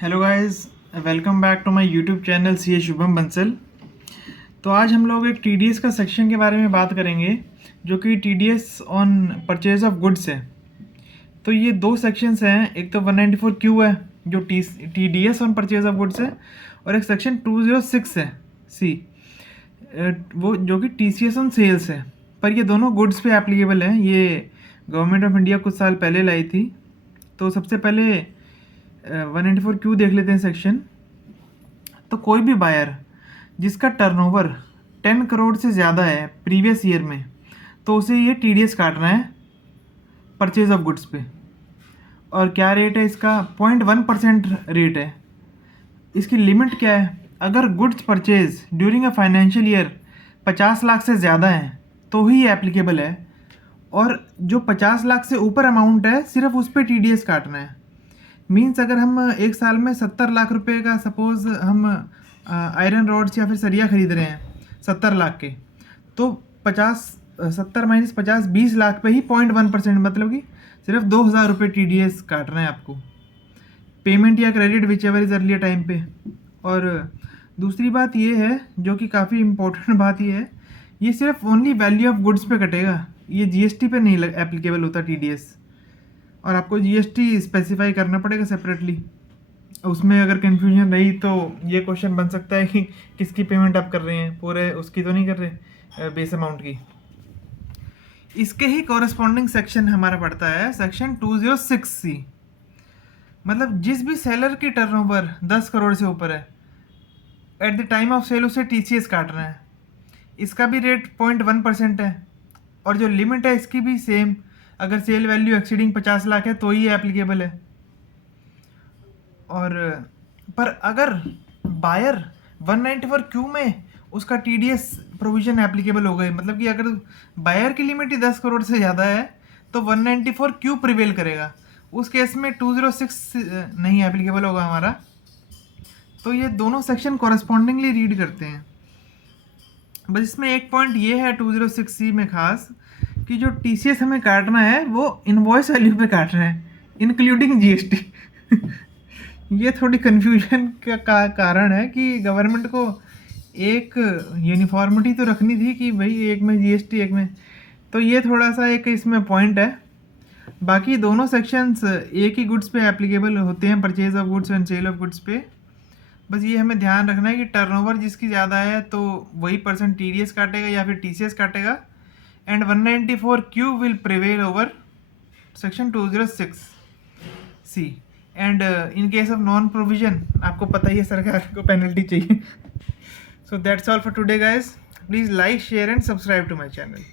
Hello guys, welcome back to my YouTube channel C A Shubham Bansal. तो आज हम लोग एक टीडीएस का सेक्शन के बारे में बात करेंगे जो कि TDS on purchase of goods है। तो ये दो सेक्शंस हैं, एक तो 194 क्यू है जो TDS on purchase of goods है, और एक सेक्शन 206 है सी, वो जो कि टीसीएस ऑन सेल्स है। पर ये दोनों गुड्स पे एप्लीकेबल हैं। ये गवर्नमेंट ऑफ इंडिया कुछ साल पहले लाई थी। तो सबसे पहले 194 क्यू देख लेते हैं सेक्शन। तो कोई भी बायर जिसका टर्नओवर 10 करोड़ से ज़्यादा है प्रीवियस ईयर में, तो उसे ये टीडीएस काटना है परचेज ऑफ गुड्स पे। और क्या रेट है इसका? 0.1% रेट है। इसकी लिमिट क्या है? अगर goods purchase during a financial year 50 lakh से ज़्यादा है तो ही एप्लीकेबल है, और जो 50 लाख से ऊपर अमाउंट है सिर्फ उस पर टीडीएस काटना है। मीन्स अगर हम एक साल में 70 लाख रुपए का सपोज हम आयरन रॉड्स या फिर सरिया खरीद रहे हैं 70 लाख के, तो 70 माइनस 50 20 लाख पे ही 0.1%, मतलब कि सिर्फ 2,000 रुपये टीडीएस काट रहे हैं आपको, पेमेंट या credit which ever is earlier time पे। और दूसरी बात ये है जो कि काफ़ी इंपॉर्टेंट बात ये है, ये सिर्फ ओनली वैल्यू ऑफ गुड्स पे कटेगा, ये जीएसटी पे नहीं एप्लीकेबल होता टीडीएस। और आपको जीएसटी स्पेसिफाई करना पड़ेगा सेपरेटली। उसमें अगर कन्फ्यूजन रही तो ये क्वेश्चन बन सकता है कि किसकी पेमेंट आप कर रहे हैं, पूरे उसकी तो नहीं कर रहे, बेस अमाउंट की। इसके ही कॉरेस्पॉन्डिंग सेक्शन हमारा पड़ता है सेक्शन 206C। मतलब जिस भी सेलर की टर्नओवर 10 करोड़ से ऊपर है, at the time of sale उसे टीसीएस काटना है। इसका भी रेट 0.1% है, और जो लिमिट है इसकी भी सेम, अगर सेल वैल्यू एक्सीडिंग 50 लाख है तो ही एप्लीकेबल है। और पर अगर बायर 194 क्यू में उसका टीडीएस प्रोविजन एप्लीकेबल हो गए, मतलब कि अगर बायर की लिमिट ही 10 करोड़ से ज़्यादा है तो 194 क्यू प्रिवेल करेगा। उस केस में 206 नहीं एप्लीकेबल होगा हमारा। तो ये दोनों सेक्शन कॉरेस्पॉन्डिंगली रीड करते हैं। बस इसमें एक पॉइंट ये है 206C में खास, कि जो टीसीएस हमें काटना है वो इनवॉइस वैल्यू पे काट रहे हैं, इंक्लूडिंग जीएसटी। ये थोड़ी कन्फ्यूजन का कारण है कि गवर्नमेंट को एक यूनिफॉर्मिटी तो रखनी थी कि भाई एक में जीएसटी एक में, तो ये थोड़ा सा एक इसमें पॉइंट है। बाकी दोनों सेक्शंस एक ही गुड्स पे एप्लीकेबल होते हैं, purchase of goods and sale of goods पे। बस ये हमें ध्यान रखना है कि टर्नओवर जिसकी ज़्यादा है तो वही पर्सन टीडीएस काटेगा या फिर टीसीएस काटेगा, and 194 Q will prevail over section 206C। And in case of non provision आपको पता ही है सरकार को पेनल्टी चाहिए। So that's all for today guys, please like share and subscribe to my channel.